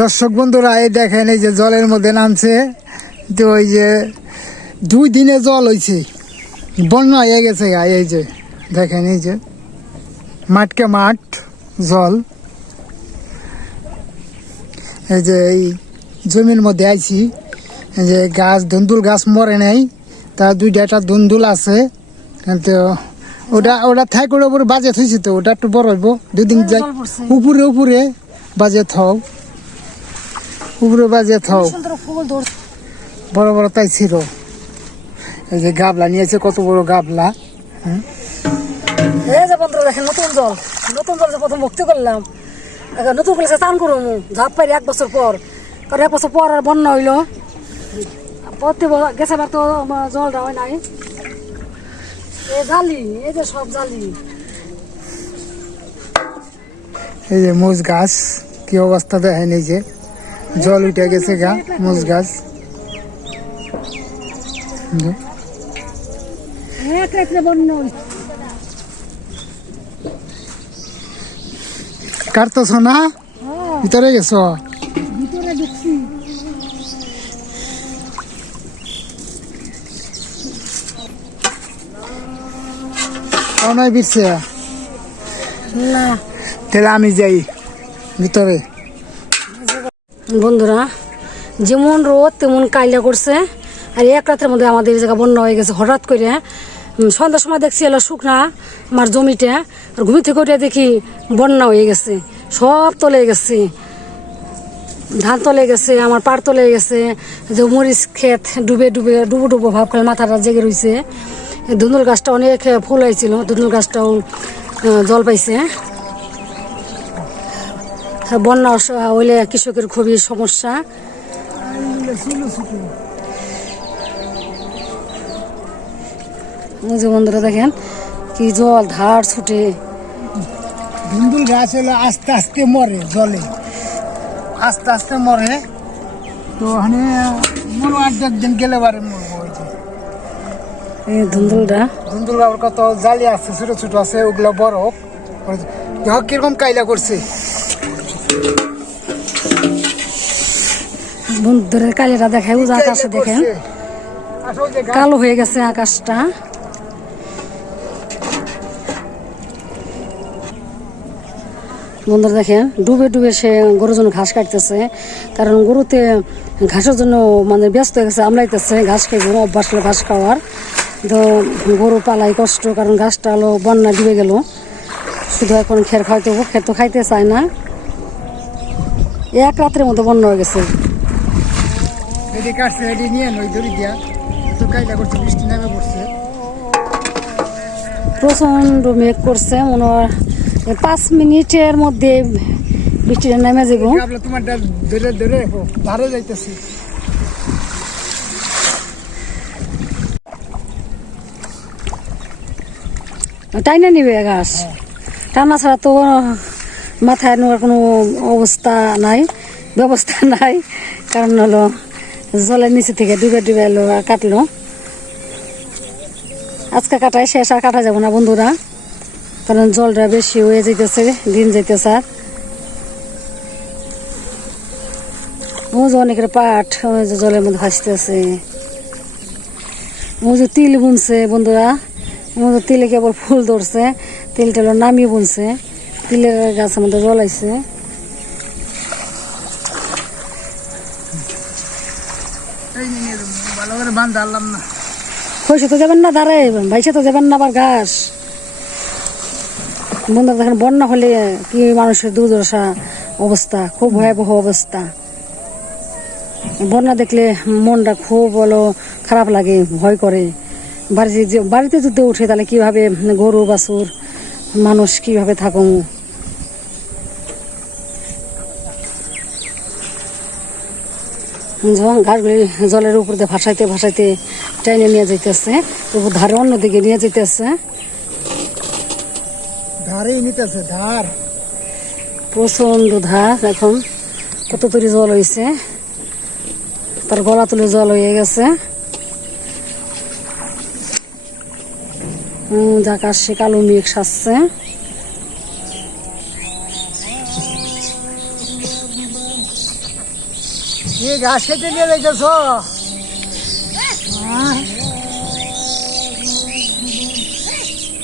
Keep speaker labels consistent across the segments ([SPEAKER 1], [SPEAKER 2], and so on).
[SPEAKER 1] দর্শক বন্ধুরা, এই দেখেন, এই যে জলের মধ্যে নামছে, তো ওই যে দুই দিনে জল হয়েছে বন্যা হয়ে গেছে গা, এই যে, দেখেন, এই যে, মাঠকে মাঠ, জল। এই যে এই জমির মধ্যে আইছি এই যে গাছ ধুন্দুল গাছ মরে নাই তার দুইটা একটা ধুন্দুল আছে। কিন্তু ওটা ওটা থাক ওটার উপরে বাজে থইছে তো ওটা একটু বড় হইব। দুদিন যাই উপরে উপরে বাজে থাও উপরে বাজে থাও বড় বড় তাই ছিল। এই যে গাবলা নিয়েছে কত বড় গাবলা।
[SPEAKER 2] হ্যাঁ এই যে বন্ধুরা দেখেন নতুন জল। নতুন জল যে প্রথম ভক্তি করলাম। নতুন করে স্নান করব ঝাপ পাইরি এক বছর পর। কারণ এক বছর পর আর বন্যা হইল। প্রতি গেছে বার তো জলটা হয় নাই। এই জালি এই যে সব জালি।
[SPEAKER 1] এই যে মুজ গাছ কি অবস্থা দেখেন এই যে? জল উঠে গেছে গা মুজ গাছ।
[SPEAKER 2] এক রাত্রে বন্যা হইছে।
[SPEAKER 1] কাটতেছ না?
[SPEAKER 2] হ্যাঁ,
[SPEAKER 1] ভিতরে গেছ?
[SPEAKER 2] ভিতরে ঢুকছি।
[SPEAKER 1] নয় বিরছে
[SPEAKER 2] না।
[SPEAKER 1] তাহলে আমি যাই ভিতরে।
[SPEAKER 2] বন্ধুরা যেমন রোদ তেমন কাইলা করছে। আর এক রাতের মধ্যে আমাদের জায়গা বন্যা হয়ে গেছে। হঠাৎ করে সন্ধ্যার সময় দেখছি এলো শুকনা আমার জমিটা, আর ঘুমি থেকে উঠে দেখি বন্যা হয়ে গেছে, সব তলে গেছে। ধান তলে গেছে, আমার পাড় তলে গেছে যে মরিচ ক্ষেত ডুবে ডুবে, ডুবো ডুবো ভাব করে মাথাটা জেগে রয়েছে ধুন্দুল গাছটা অনেক ফুল হয়েছিল ধুন্দুল গাছটাও জল পাইছে। বন্যা হইলে কৃষকের খুবই সমস্যা। ওই যে বন্ধুরা দেখেন কি জল ধার ছুটে।
[SPEAKER 1] ধুন্দুল গাছ হলো আস্তে আস্তে মরে জলে। আস্তে আস্তে মরে। তো ওখানে হয় আট দিন গেলে বারে মরবো
[SPEAKER 2] এই ধুন্দুলটা।
[SPEAKER 1] ধুন্দুল গাছের কত জালি আছে ছোট ছোট আছে ওগুলো বড় দেখো কীরকম কাইলা করছে।
[SPEAKER 2] বন্ধুদের কালিটা দেখায় উজা আকাশে দেখেন। কালো হয়ে গেছে আকাশটা। বন্ধুরা দেখেন ডুবে ডুবে সে গরুর জন্য ঘাস কাটতেছে। কারণ গরুতে ঘাসের জন্য মানে ব্যস্ত হয়ে গেছে আমলাইতেছে ঘাস খাইব অভ্যাস হলো ঘাস খাওয়ার। তো গরু পালাই কষ্ট কারণ ঘাসটা হলো বন্যা ডুবে গেল। শুধু এখন খের খাইতে হব খের তো খাইতে চায় না। এক রাত্রের মধ্যে বন্যা হয়ে গেছে। প্রচণ্ড মেঘ করছে মনে হয় পাঁচ মিনিটের মধ্যে বৃষ্টিটা নেমে যাব
[SPEAKER 1] তোমার ধরে ধরে ধারে যাইতেছে।
[SPEAKER 2] টাইনা নিবে ঘাস টানা ছাড়া তো মাথায় নেওয়ার কোনো অবস্থা নাই ব্যবস্থা নাই। কারণ হলো জলের নিচে থেকে ডুবে ডুবে এলো আর কাটলো। আজকে কাটায় শেষ আর কাটা যাব না বন্ধুরা। কারণ জলটা বেশি হয়ে যাইতেছে দিন যাইতেছে আর। যে অনেকের পাট জলের মধ্যে ভাসতেছে। যে তিল বুনছে বন্ধুরা। যে তিলে কেবল ফুল ধরছে? তিল টেল নামিয়ে বুনছে। তিলের গাছের মধ্যে জলাইছে।
[SPEAKER 1] ভালো করে আনলাম না।
[SPEAKER 2] কইসে তো যাবেন না দাঁড়ে ভাইসে তো যাবেন না আবার ঘাস। বন্ধুরা দেখেন বন্যা হলে কি মানুষের দুর্দশা অবস্থা, খুব ভয়াবহ অবস্থা। বন্যা দেখলে মনটা খুব বলো খারাপ লাগে, ভয় করে। বাড়িতে যে, বাড়িতে যদি উঠে তাহলে কীভাবে গরু, বাছুর, মানুষ কীভাবে থাকুন যখন ঘাসগুলি জলের উপর দিয়ে ভাসাইতে ভাসাইতে টাইনে নিয়ে যাইতেছে তবু ধারে অন্যদিকে নিয়ে যাইতেছে
[SPEAKER 1] ধারেই নিতেছে ধার।
[SPEAKER 2] প্রচণ্ড ধার এখন। কত তৈরি জল হয়েছে তার গলা তুলে জল হয়ে গেছে। আকাশে কালো মেঘ সাজছে।
[SPEAKER 1] ঘাস খেতে নিয়ে যাইতেছ?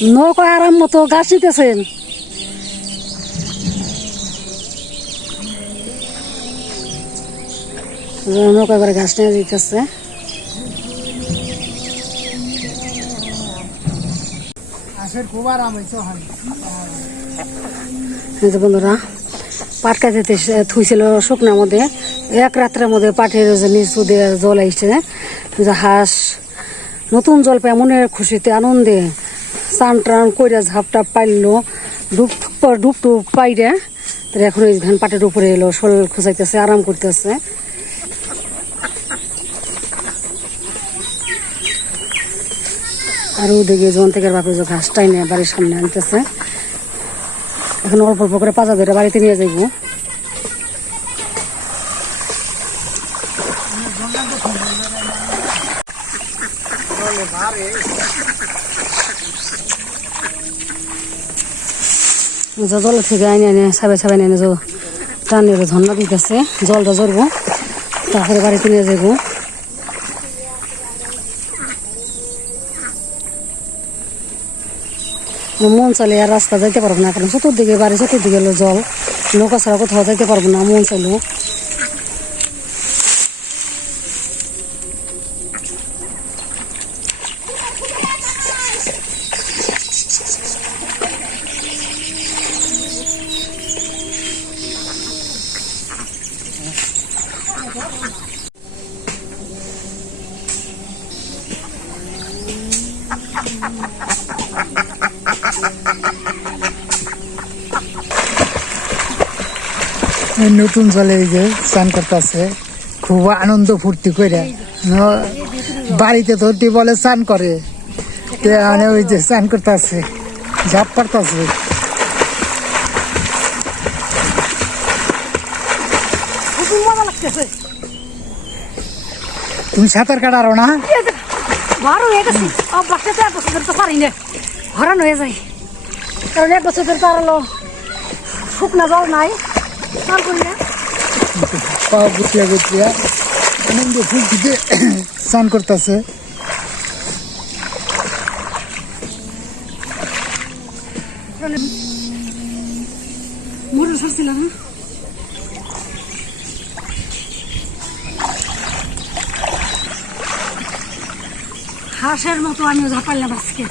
[SPEAKER 2] নৌকায় আরাম মতো গাছ দিতেছেন নৌকা করে ঘাস নিয়ে দিতেছে। বন্ধুরা পাট কাটিতে থুইছিল শুকনার মধ্যে এক রাত্রের মধ্যে পাটের নিচু দিয়ে জল আইছে যে হাঁস নতুন জল পায় মনের খুশিতে আনন্দে চান টান করে ঝাপ টাপ পাইলো, ডুব ডুব টুব পাইরে এখন এই ধান পাটের উপরে এলো, শোল খুঁচাইতেছে, আরাম করতেছে। আর ওদিকে জন থেকে বাপে যে ঘাস টাইনে বাড়ির সামনে আনতেছে। এখন অল্প অল্প করে পাজা ধরে বাড়িতে নিয়ে যাইব। যা জল থেকে আইনে আনে সাবাই সাবাই এনে যে টানে ঝর্ণা দিতেছে জলটা জরবো তারপরে বাড়িতে নিয়ে যাইব মন চলে আর রাস্তা যাইতে পারব না, কারণ চতুর্দিকে বাড়ি, চতুর্দিকে জল, নৌকা ছাড়া কোথাও যাইতে পারব না, মন চাইলেও।
[SPEAKER 1] নতুন জলে এই যে স্নান করতেছে, খুব আনন্দ ফুর্তি করে বাড়িতে ধরতে বলে স্নান করে। মানে ওই যে স্নান করতেছে, ঝাপ পারতেছে তুমি সাঁতার কাটারো না?
[SPEAKER 2] ভালো হয়ে গেছি। অভ্যাসটা তো এক বছর তো পারি না। হরান হয়ে যায়। কারণ এক বছর ধরে তো আর শুকনা জল নাই। স্নান করি না
[SPEAKER 1] পা গুটিয়া গুটিয়া আনন্দ ফুর্তিতে স্নান করতেছে।
[SPEAKER 2] মোটর না হাঁসের মতো আমিও ঝাপাইলাম আজকে।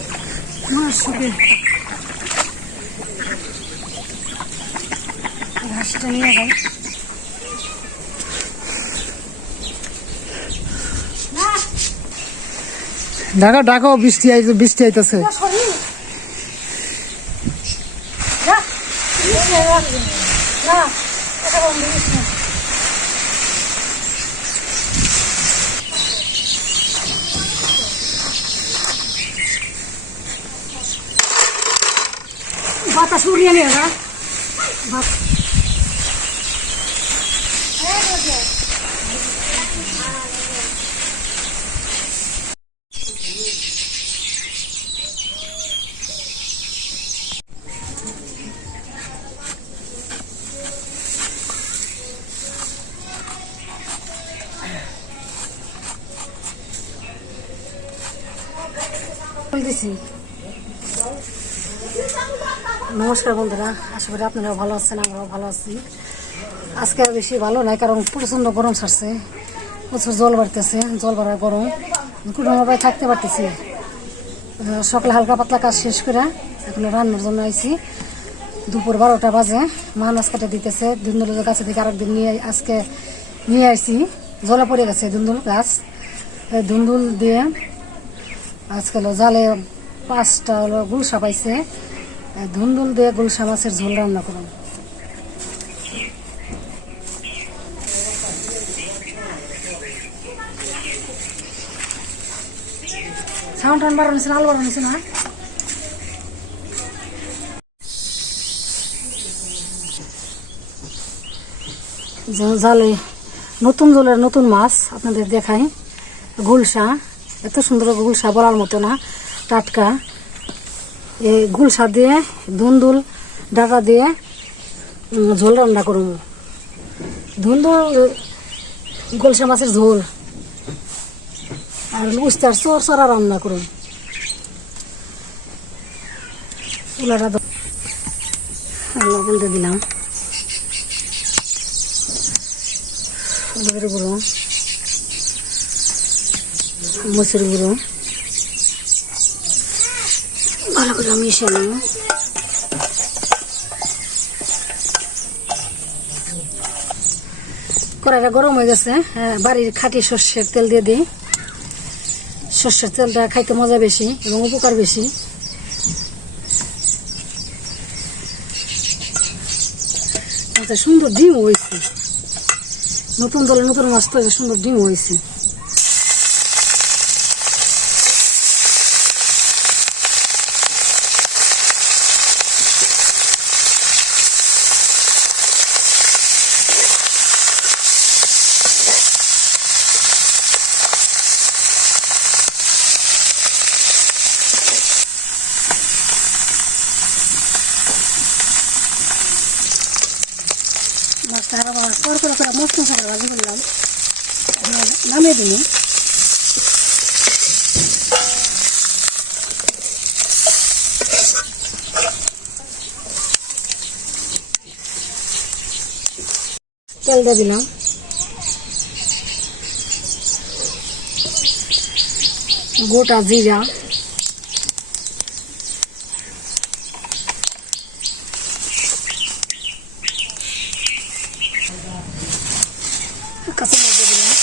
[SPEAKER 2] মনের সুখে। নিয়ে যাই
[SPEAKER 1] ঢাকা ঢাকাও বৃষ্টি আইতে বৃষ্টি আইতেছে।
[SPEAKER 2] বাতাস উড়িয়ে নিয়ে যা বাত- নমস্কার বন্ধুরা, আশা করি আপনারাও ভালো আছেন, আমরাও ভালো আছি। আজকে আর বেশি ভালো নাই, কারণ প্রচণ্ড গরম ছাড়ছে। প্রচুর জল বাড়তেছে, জল বাড়ার গরম। কোনো থাকতে পারতেছি। সকালে হালকা পাতলা কাজ শেষ করে এখন রান্নার জন্য আইছি। দুপুর বারোটা বাজে মাছ কাটে দিতেছে দুন্দুলের কাছে থেকে আরেকদিন নিয়ে আজকে নিয়ে আইছি। জলে পড়ে গেছে দুন্দুল গাছ। এই দুন্দুল দিয়ে আজকে হলো জালে পাঁচটা হলো গুলশা পাইছে। ধুন্দুল দিয়ে গুলশা মাছের ঝোল রান্না করুন। সাউন্ড টাউন বাড়ানো আলো বাড়ানো না? জালে নতুন জলের নতুন মাছ আপনাদের দেখাই। গুলশা। এত সুন্দর গুলশা বলার মতো না, টাটকা। এই গুলশা দিয়ে ধুন্দুল ডাটা দিয়ে ঝোল রান্না করুন। ধুন্দুল গুলশা মাছের ঝোল। আর উস্তার চর চড়া রান্না করুন। দিয়ে দিলাম। গুঁড়ো। মসুর গুঁড়ো। ভালো করে মিশিয়ে নেব। কড়াইটা গরম হয়ে গেছে। হ্যাঁ, বাড়ির খাঁটি সর্ষের তেল দিয়ে দিই। সর্ষের তেলটা খাইতে মজা বেশি এবং উপকার বেশি। সুন্দর ডিম হয়েছে। নতুন দলে নতুন মাছ তো সুন্দর ডিম হয়েছে মাছটা আরও কর করে করে মস্ত মশলা ভাজি করলাম নামিয়ে দিন। তেল দিলাম। গোটা জিরা কাঁচামরিচ দিয়ে দিলাম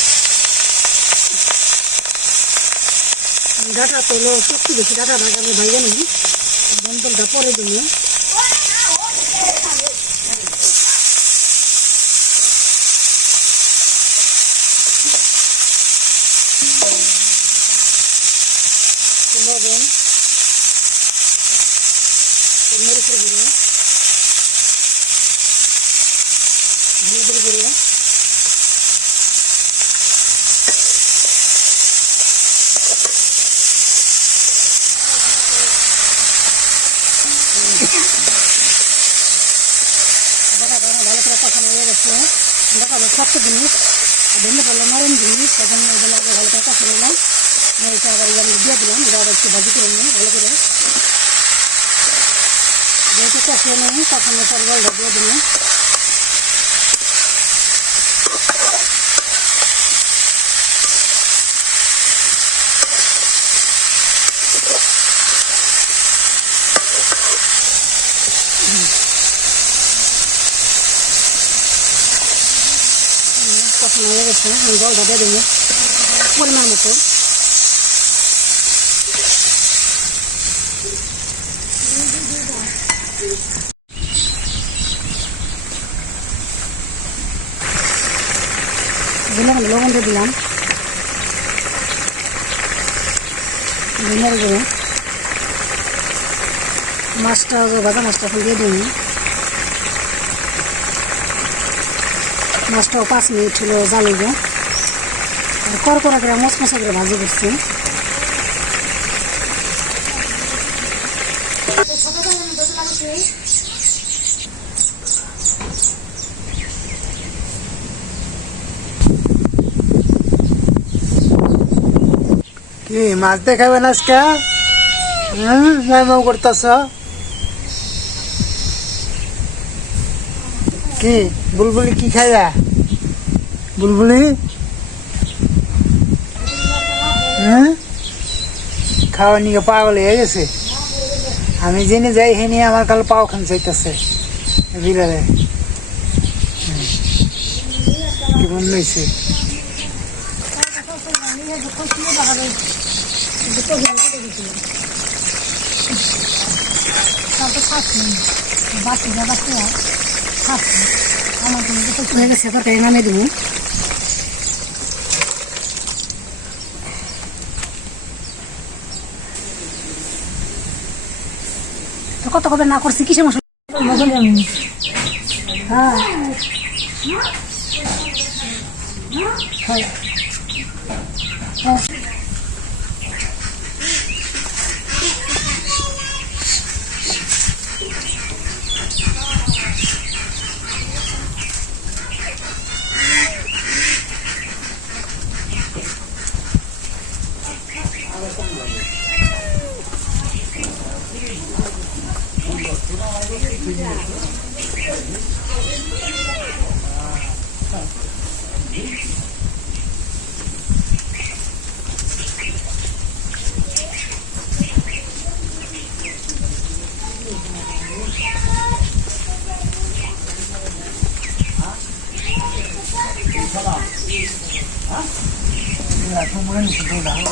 [SPEAKER 2] ডাটা তো একটু বেশি ডাটা লাগালে ভাই জানি পরে দিই লবণ মরিচের গুঁড়ো হলুদের গুঁড়ো দেখা যায় ভালো করে কষানো হয়ে গেছে দেখা যায় শক্ত জিনিস আর ভেঙে পড়ল নরম জিনিস, তখন এগুলো আগে ভালো করে কষা নিলাম এটা আবার এবার দিয়ে দিলাম এটা আবার একটু ভাজি করে নিই ভালো করে যেহেতু কষিয়ে নিই, তখন জলটা দিয়ে দিলাম। কষানো হয়ে গেছে আমি জলটা দিয়ে দেবো পরিমাণ মতো দিলাম লবণ দিয়ে দিলাম মাছটা ভাজা, মাছটা এখন দিয়ে দিন মাছটাও পাঁচ মিনিট হলো জ্বালিব আর করকরা করে মশমশা করে ভাজি করছি।
[SPEAKER 1] কি, মাছ দেখাবেন আজকে? হ্যাঁ করতেছ? কি? বুলবুলি কি খাইবা? বুলবুলি? হ্যাঁ? খাওয়া নিয়ে পাগল হয়ে গেছে। আমি জেনে যাই হেনে আমার কাল পাও খান চাইতেছে। বিড়ালে। কি হয়েছে
[SPEAKER 2] হয়ে দেবো। তো কত কবে না করছি কিসে মশলা? হ্যাঁ। 啊？你俩出门你准备哪？我，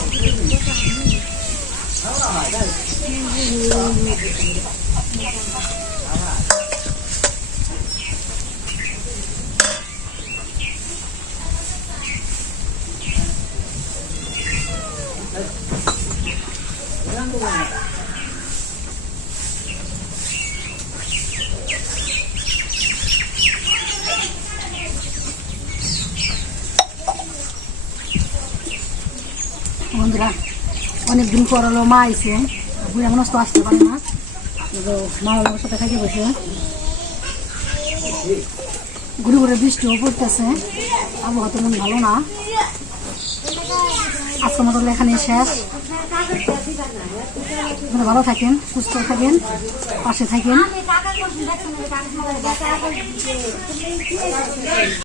[SPEAKER 2] বন্ধুরা, অনেকদিন পর হলো মা আইসে বুড়ি এমন তো আসতে পারে না। তো মা বাবার সাথে খাইতে বসে। ঘুরে ঘুরে বৃষ্টিও পড়তেছে, আবহাওয়া তো তেমন ভালো না। আজকের মতো এখানে শেষ। ভালো থাকেন, সুস্থ থাকেন, পাশে থাকেন।